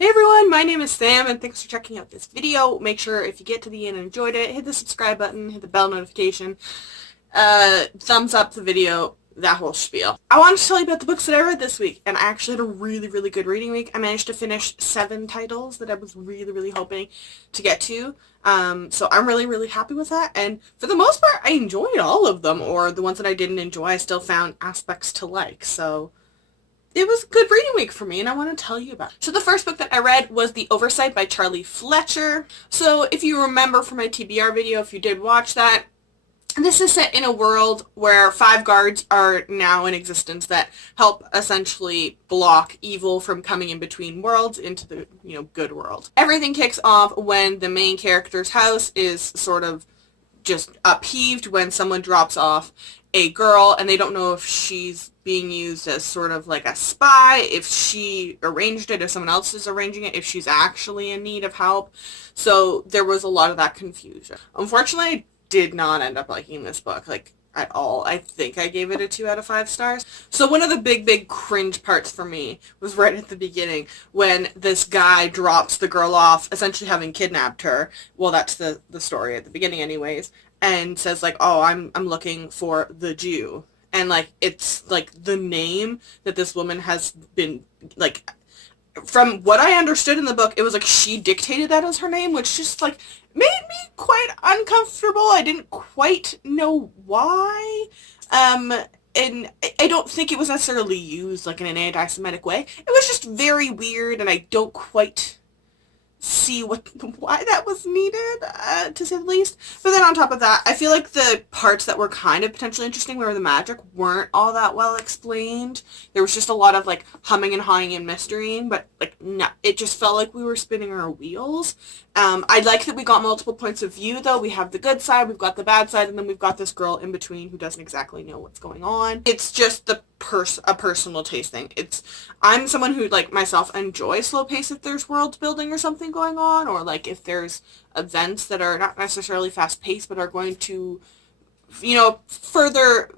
Hey everyone, my name is Sam and thanks for checking out this video. Make sure if you get to the end and enjoyed it, hit the subscribe button, hit the bell notification, thumbs up the video, that whole spiel. I wanted to tell you about the books that I read this week, and I actually had a really good reading week. I managed to finish 7 titles that I was really hoping to get to. So I'm really happy with that, and for the most part I enjoyed all of them, or the ones that I didn't enjoy I still found aspects to like, so it was a good reading week for me, and I want to tell you about it. So the first book that I read was The Oversight by Charlie Fletcher. So if you remember from my TBR video, if you did watch that, this is set in a world where 5 guards are now in existence that help essentially block evil from coming in between worlds into the, good world. Everything kicks off when the main character's house is sort of just upheaved when someone drops off a girl, and they don't know if she's being used as sort of like a spy, if she arranged it, if someone else is arranging it, if she's actually in need of help. So there was a lot of that confusion. Unfortunately, I did not end up liking this book, at all. I think I gave it a 2 out of 5 stars. So one of the big cringe parts for me was right at the beginning when this guy drops the girl off, essentially having kidnapped her. Well, that's the story at the beginning anyways, and says oh, I'm looking for the Jew. And it's the name that this woman has been from what I understood in the book, it was she dictated that as her name, which just made me quite uncomfortable. I didn't quite know why. And I don't think it was necessarily used in an anti-Semitic way. It was just very weird, and I don't quite see why that was needed, to say the least. But then on top of that, I feel like the parts that were kind of potentially interesting where the magic weren't all that well explained. There was just a lot of humming and hawing and mysterying, but no, it just felt like we were spinning our wheels. I like that we got multiple points of view though. We have the good side, we've got the bad side, and then we've got this girl in between who doesn't exactly know what's going on. It's just a personal taste thing. I'm someone who myself enjoys slow pace if there's world building or something going on, or if there's events that are not necessarily fast paced but are going to further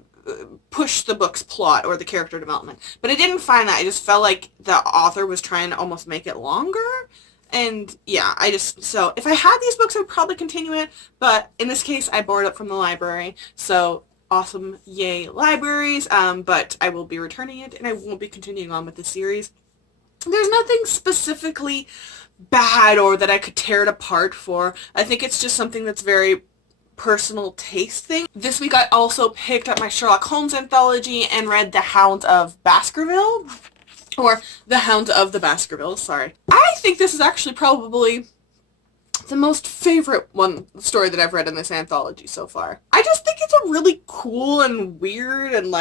push the book's plot or the character development. But I didn't find that. I just felt like the author was trying to almost make it longer. And yeah, so if I had these books, I would probably continue it, but in this case, I borrowed it from the library, so awesome, yay, libraries, but I will be returning it, and I won't be continuing on with the series. There's nothing specifically bad or that I could tear it apart for. I think it's just something that's very personal taste thing. This week I also picked up my Sherlock Holmes anthology and read The Hound of Baskerville. Or The Hound of the Baskervilles, sorry. I think this is actually probably the most favorite story that I've read in this anthology so far. I just think it's a really cool and weird and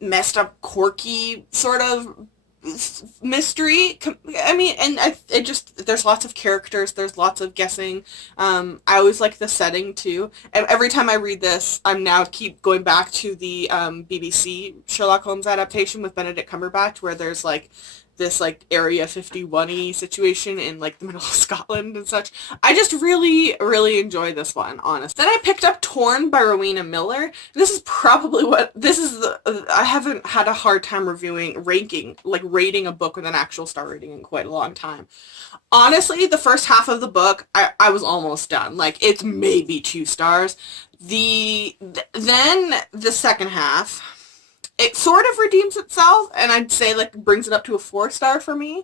messed up, quirky sort of mystery. I mean, and there's lots of characters, there's lots of guessing. I always like the setting too. And every time I read this, I'm now keep going back to the BBC Sherlock Holmes adaptation with Benedict Cumberbatch, where there's this Area 51-y situation in the middle of Scotland and such. I just really enjoy this one, honestly. Then I picked up Torn by Rowena Miller. This is probably I haven't had a hard time rating a book with an actual star rating in quite a long time. Honestly, the first half of the book, I was almost done. It's maybe 2 stars. Then the second half, it sort of redeems itself, and I'd say brings it up to a 4-star for me.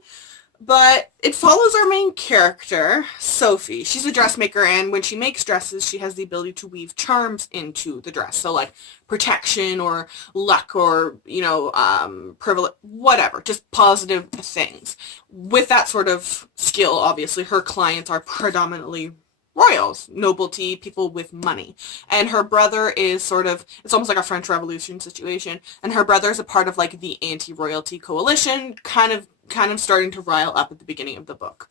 But it follows our main character, Sophie. She's a dressmaker, and when she makes dresses, she has the ability to weave charms into the dress. So protection or luck or, privilege, whatever, just positive things. With that sort of skill, obviously, her clients are predominantly royals, nobility, people with money. And her brother is it's almost like a French Revolution situation, and her brother is a part of the anti-royalty coalition, kind of starting to rile up at the beginning of the book.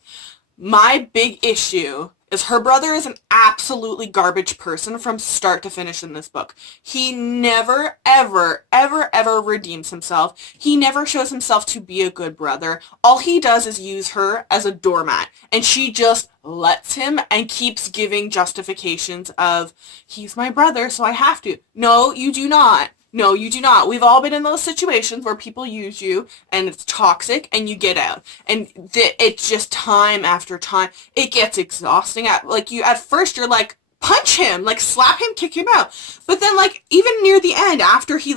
My big issue is her brother is an absolutely garbage person from start to finish in this book. He never, ever redeems himself. He never shows himself to be a good brother. All he does is use her as a doormat, and she just lets him and keeps giving justifications of, he's my brother, so I have to. No, you do not. No, you do not. We've all been in those situations where people use you and it's toxic and you get out. And it's just time after time. It gets exhausting. At first you're like, punch him, like slap him, kick him out. But then like even near the end, after he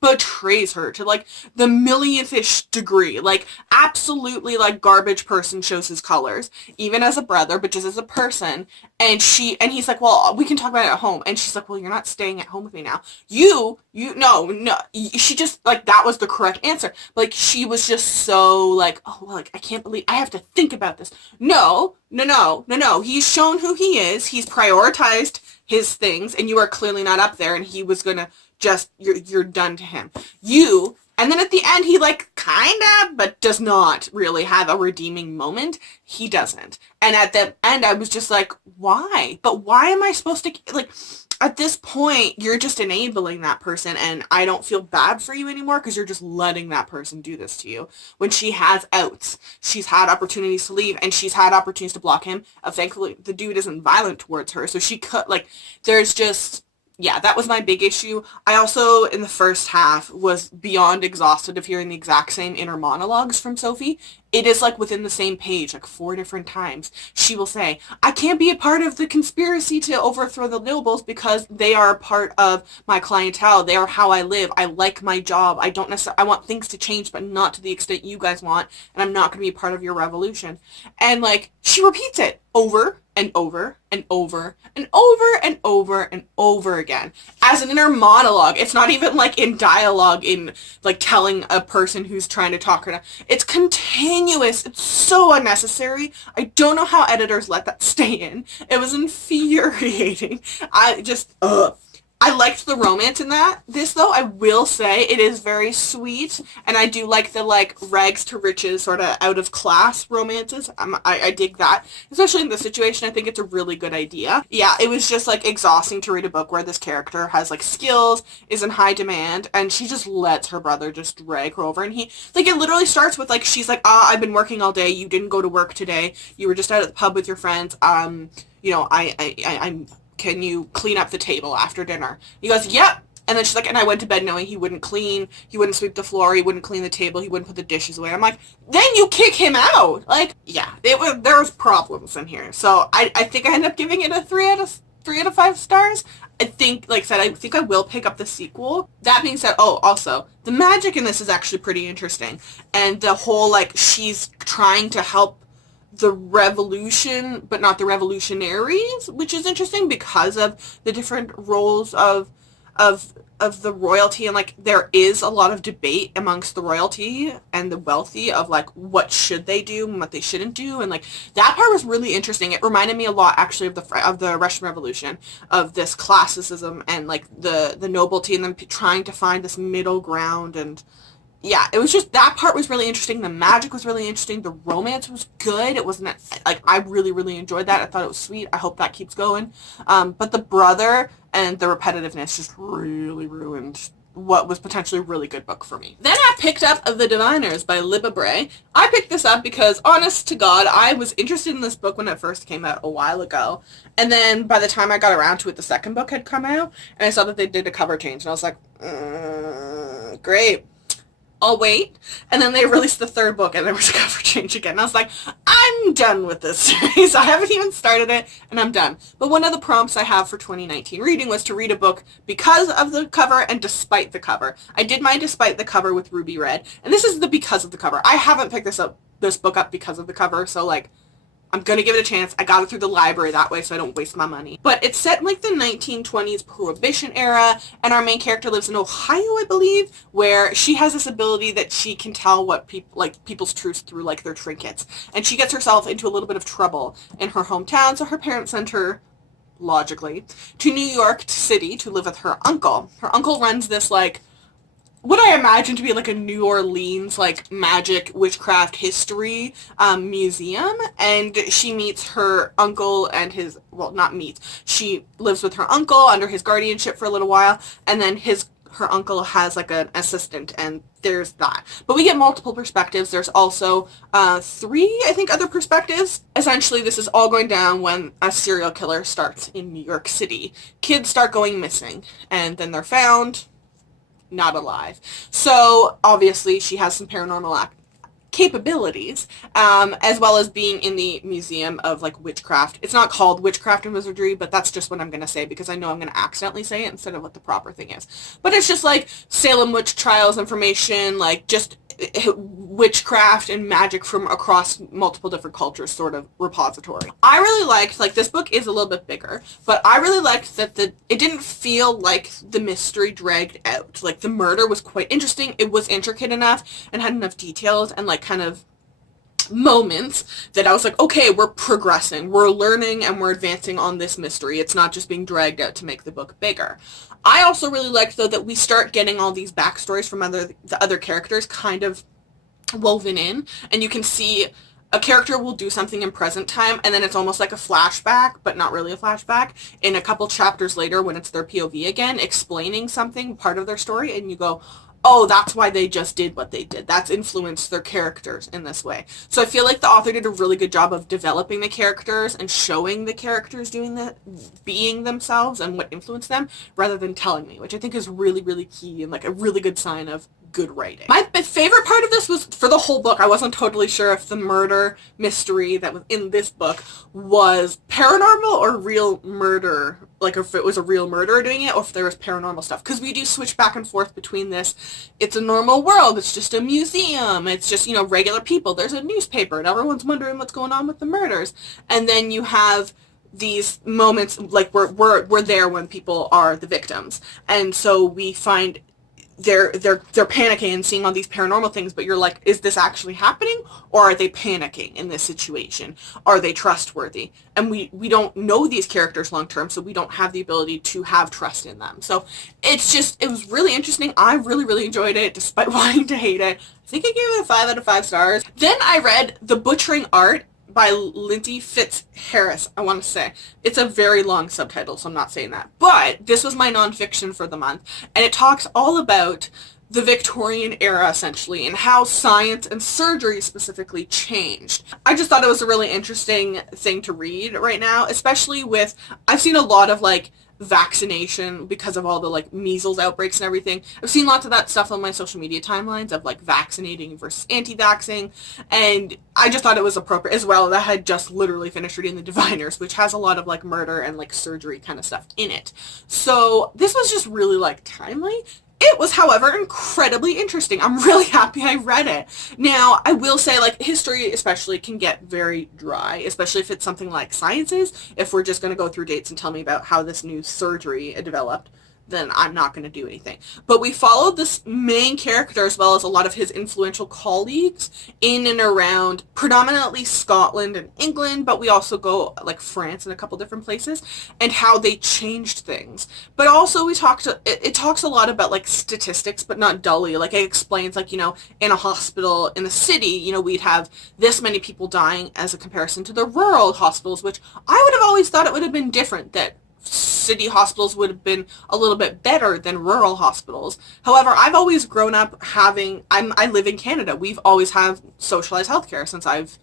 betrays her to like the millionth-ish degree, like absolutely like garbage person shows his colors, even as a brother, but just as a person. And he's like, well, we can talk about it at home. And she's like, well, you're not staying at home with me now. No, she just like, that was the correct answer. Like she was just so like, oh, well, like I can't believe I have to think about this. No. He's shown who he is. He's prioritized his things, and you are clearly not up there, and he was gonna just, you're done to him. And then at the end, he like kinda, but does not really have a redeeming moment. He doesn't. And at the end, I was just like, why? But why am I supposed to, like, at this point, you're just enabling that person, and I don't feel bad for you anymore because you're just letting that person do this to you. When she has outs, she's had opportunities to leave, and she's had opportunities to block him. Thankfully, the dude isn't violent towards her, so she could, like, there's just, yeah, that was my big issue. I also, in the first half, was beyond exhausted of hearing the exact same inner monologues from Sophie. It is like within the same page, like 4 different times. She will say, I can't be a part of the conspiracy to overthrow the nobles because they are a part of my clientele. They are how I live. I like my job. I want things to change, but not to the extent you guys want. And I'm not going to be a part of your revolution. And like, she repeats it over and over and over and over and over and over again as an inner monologue. It's not even like in dialogue, in like telling a person who's trying to talk her down. It's continuous. It's so unnecessary. I don't know how editors let that stay in. It was infuriating. I liked the romance in this though, I will say, it is very sweet, and I do like the, like, rags to riches, sort of out of class romances. I dig that. Especially in this situation, I think it's a really good idea. Yeah, it was just, like, exhausting to read a book where this character has, like, skills, is in high demand, and she just lets her brother just drag her over, and it literally starts with, like, she's like, I've been working all day, you didn't go to work today, you were just out at the pub with your friends, I'm can you clean up the table after dinner? He goes, yep. And then she's like, and I went to bed knowing he wouldn't clean, he wouldn't sweep the floor, he wouldn't clean the table, he wouldn't put the dishes away. I'm like, then you kick him out. Like, yeah, there was problems in here. So I think I ended up giving it a 3 out of 5 stars. I think, like I said, I think I will pick up the sequel. That being said, also, the magic in this is actually pretty interesting. And the whole, like, she's trying to help the revolution, but not the revolutionaries, which is interesting because of the different roles of the royalty, and like there is a lot of debate amongst the royalty and the wealthy of like what should they do and what they shouldn't do, and like that part was really interesting. It reminded me a lot actually of the Russian Revolution, of this classicism and like the nobility and them trying to find this middle ground. And yeah, it was just, that part was really interesting. The magic was really interesting. The romance was good. It wasn't, like, I really, really enjoyed that. I thought it was sweet. I hope that keeps going. But the brother and the repetitiveness just really ruined what was potentially a really good book for me. Then I picked up The Diviners by Libba Bray. I picked this up because, honest to God, I was interested in this book when it first came out a while ago. And then by the time I got around to it, the second book had come out, and I saw that they did a cover change, and I was like, great. I'll wait. And then they released the third book and there was a cover change again. And I was like, I'm done with this series. I haven't even started it and I'm done. But one of the prompts I have for 2019 reading was to read a book because of the cover and despite the cover. I did my despite the cover with Ruby Red, and this is the because of the cover. I haven't picked this book up because of the cover, so like, I'm going to give it a chance. I got it through the library that way so I don't waste my money. But it's set in like the 1920s Prohibition era, and our main character lives in Ohio, I believe, where she has this ability that she can tell what people's truths through like their trinkets. And she gets herself into a little bit of trouble in her hometown, so her parents sent her, logically, to New York City to live with her uncle. Her uncle runs this like what I imagine to be like a New Orleans like magic witchcraft history museum, and she meets her uncle and she lives with her uncle under his guardianship for a little while, and then her uncle has like an assistant, and there's that. But we get multiple perspectives. There's also 3, I think, other perspectives. Essentially, this is all going down when a serial killer starts in New York City. Kids start going missing, and then they're found not alive. So obviously she has some paranormal capabilities, as well as being in the Museum of like Witchcraft. It's not called Witchcraft and Wizardry, but that's just what I'm going to say because I know I'm going to accidentally say it instead of what the proper thing is. But it's just like Salem witch trials information, like just witchcraft and magic from across multiple different cultures sort of repository. I really liked, like, this book is a little bit bigger, but I really liked that it didn't feel like the mystery dragged out. Like, the murder was quite interesting. It was intricate enough and had enough details and like kind of moments that I was like, okay, we're progressing, we're learning, and we're advancing on this mystery. It's not just being dragged out to make the book bigger. I also really liked, though, that we start getting all these backstories from the other characters kind of woven in, and you can see a character will do something in present time, and then it's almost like a flashback, but not really a flashback, in a couple chapters later when it's their POV again, explaining something, part of their story, and you go, oh, that's why they just did what they did. That's influenced their characters in this way. So I feel like the author did a really good job of developing the characters and showing the characters being themselves and what influenced them, rather than telling me, which I think is really, really key and like a really good sign of good writing. My favorite part of this was, for the whole book, I wasn't totally sure if the murder mystery that was in this book was paranormal or real murder, like if it was a real murderer doing it or if there was paranormal stuff, because we do switch back and forth between this. It's a normal world, it's just a museum, it's just, you know, regular people, there's a newspaper and everyone's wondering what's going on with the murders, and then you have these moments like we're there when people are the victims, and so we find they're panicking and seeing all these paranormal things, but you're like, is this actually happening, or are they panicking in this situation? Are they trustworthy? And we don't know these characters long term, so we don't have the ability to have trust in them. So it was really interesting. I really, really enjoyed it, despite wanting to hate it. I think I gave it a 5 out of 5 stars. Then I read The Butchering Art by Litsy Harris, I want to say. It's a very long subtitle, so I'm not saying that. But this was my nonfiction for the month, and it talks all about the Victorian era, essentially, and how science and surgery specifically changed. I just thought it was a really interesting thing to read right now, especially with, I've seen a lot of, like, vaccination because of all the like measles outbreaks and everything. I've seen lots of that stuff on my social media timelines of like vaccinating versus anti-vaxxing, and I just thought it was appropriate as well. That I had just literally finished reading The Diviners, which has a lot of like murder and like surgery kind of stuff in it. So this was just really like timely. It was, however, incredibly interesting. I'm really happy I read it. Now, I will say, like, history especially can get very dry, especially if it's something like sciences. If we're just going to go through dates and tell me about how this new surgery developed, then I'm not going to do anything. But we followed this main character as well as a lot of his influential colleagues in and around predominantly Scotland and England, but we also go like France and a couple different places, and how they changed things. But also it talks a lot about like statistics, but not dully. Like it explains, like, you know, in a hospital in the city, you know, we'd have this many people dying as a comparison to the rural hospitals, which I would have always thought it would have been different, that city hospitals would have been a little bit better than rural hospitals. However, I've always grown up I live in Canada. We've always had socialized healthcare since I've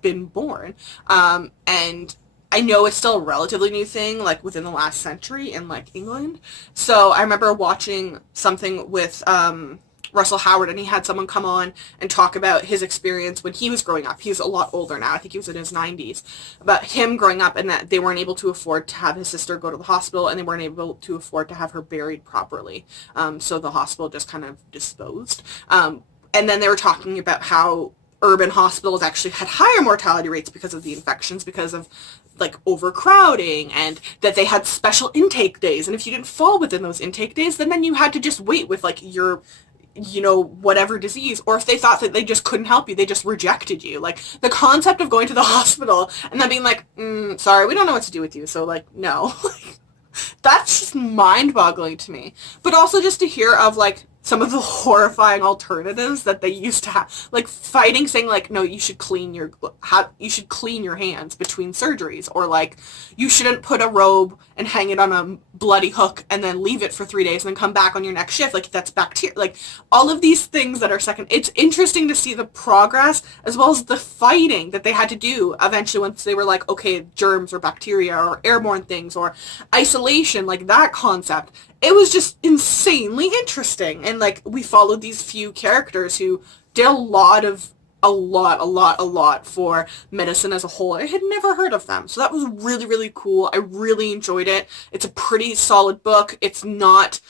been born. And I know it's still a relatively new thing, like within the last century in like England. So I remember watching something with Russell Howard, and he had someone come on and talk about his experience when he was growing up. He's a lot older now. I think he was in his 90s. About him growing up and that they weren't able to afford to have his sister go to the hospital, and they weren't able to afford to have her buried properly. So the hospital just kind of disposed. And then they were talking about how urban hospitals actually had higher mortality rates because of the infections, because of like overcrowding, and that they had special intake days. And if you didn't fall within those intake days, then you had to just wait with like your, you know, whatever disease, or if they thought that they just couldn't help you, they just rejected you. Like, the concept of going to the hospital and then being like, sorry, we don't know what to do with you, so, like, no. That's just mind-boggling to me. But also just to hear of, like, some of the horrifying alternatives that they used to have, like fighting, saying like, no, you should clean your hands between surgeries, or like you shouldn't put a robe and hang it on a bloody hook and then leave it for 3 days and then come back on your next shift, like that's bacteria, like all of these things that are second. It's interesting to see the progress as well as the fighting that they had to do eventually once they were like, okay, germs or bacteria or airborne things or isolation, like that concept. It was just insanely interesting. And like we followed these few characters who did a lot for medicine as a whole. I had never heard of them. So that was really, really cool. I really enjoyed it. It's a pretty solid book. It's not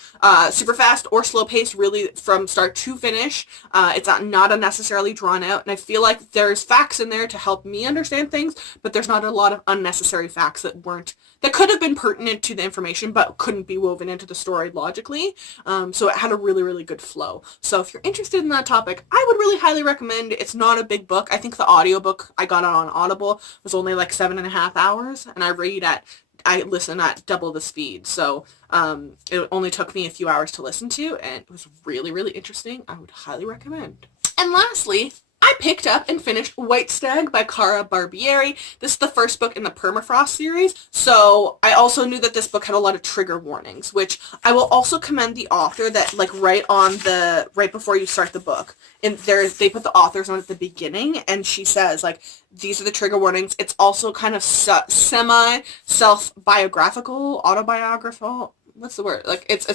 super fast or slow paced, really from start to finish. It's not unnecessarily drawn out. And I feel like there's facts in there to help me understand things, but there's not a lot of unnecessary facts that could have been pertinent to the information, but couldn't be woven into the story logically. So it had a really, really good flow. So if you're interested in that topic, I would really highly recommend. It's not a big book. I think the audiobook I got on Audible was only like 7.5 hours, and I listen at double the speed. So it only took me a few hours to listen to, and it was really, really interesting. I would highly recommend. And lastly, I picked up and finished White Stag by Cara Barbieri. This is the first book in the Permafrost series, so I also knew that this book had a lot of trigger warnings, which I will also commend the author that like right before you start the book, and they put the author's note at the beginning, and she says like, these are the trigger warnings. It's also kind of semi-self-biographical, autobiographical, what's the word? Like it's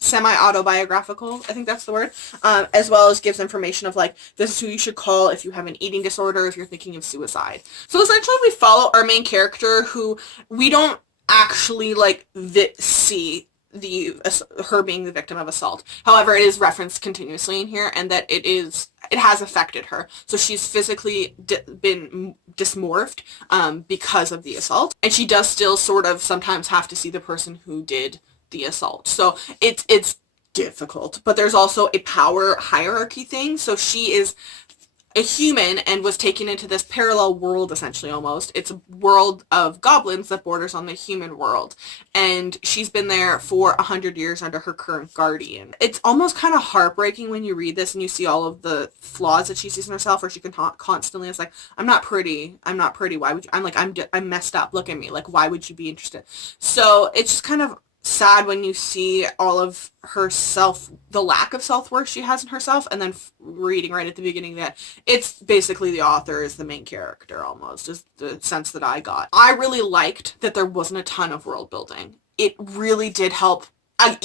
semi-autobiographical, I think that's the word, as well as gives information of like, this is who you should call if you have an eating disorder, if you're thinking of suicide. So essentially we follow our main character who we don't actually like see her being the victim of assault. However, it is referenced continuously in here, and that it has affected her. So she's physically been dysmorphed because of the assault, and she does still sort of sometimes have to see the person who did the assault. So it's difficult, but there's also a power hierarchy thing. So she is a human and was taken into this parallel world, essentially, almost. It's a world of goblins that borders on the human world, and she's been there for 100 years under her current guardian. It's almost kind of heartbreaking when you read this and you see all of the flaws that she sees in herself, where she can constantly, it's like, I'm not pretty, why would you, I'm messed up, look at me, like, why would you be interested? So it's just kind of sad when you see all of herself, the lack of self-worth she has in herself, and then reading right at the beginning that it's basically the author is the main character, almost, is the sense that I got. I really liked that there wasn't a ton of world building. It really did help.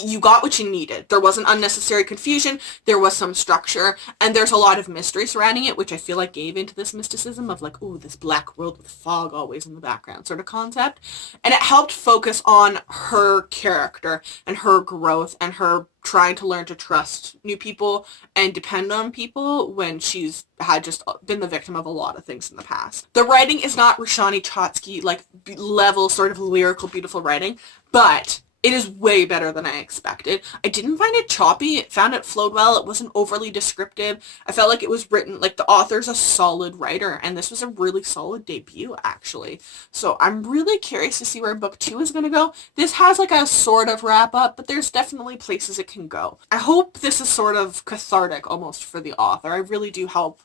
You got what you needed. There wasn't unnecessary confusion, there was some structure, and there's a lot of mystery surrounding it, which I feel like gave into this mysticism of like, ooh, this black world with fog always in the background sort of concept. And it helped focus on her character and her growth and her trying to learn to trust new people and depend on people when she's had just been the victim of a lot of things in the past. The writing is not Roshani Chotsky like level sort of lyrical beautiful writing, but it is way better than I expected. I didn't find it choppy. Found it flowed well. It wasn't overly descriptive. I felt like it was written, like the author's a solid writer, and this was a really solid debut, actually. So I'm really curious to see where book 2 is going to go. This has like a sort of wrap up, but there's definitely places it can go. I hope this is sort of cathartic almost for the author. I really do hope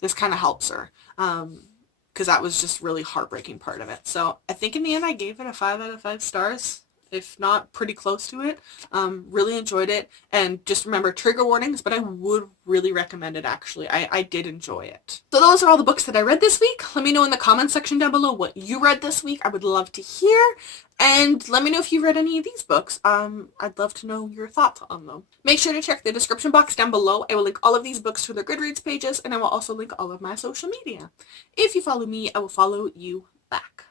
this kind of helps her. Because that was just really heartbreaking part of it. So I think in the end I gave it a 5 out of 5 stars. If not pretty close to it. Really enjoyed it, and just remember trigger warnings, but I would really recommend it, actually. I did enjoy it. So those are all the books that I read this week. Let me know in the comments section down below what you read this week. I would love to hear, and let me know if you've read any of these books. I'd love to know your thoughts on them. Make sure to check the description box down below. I will link all of these books to their Goodreads pages, and I will also link all of my social media. If you follow me, I will follow you back.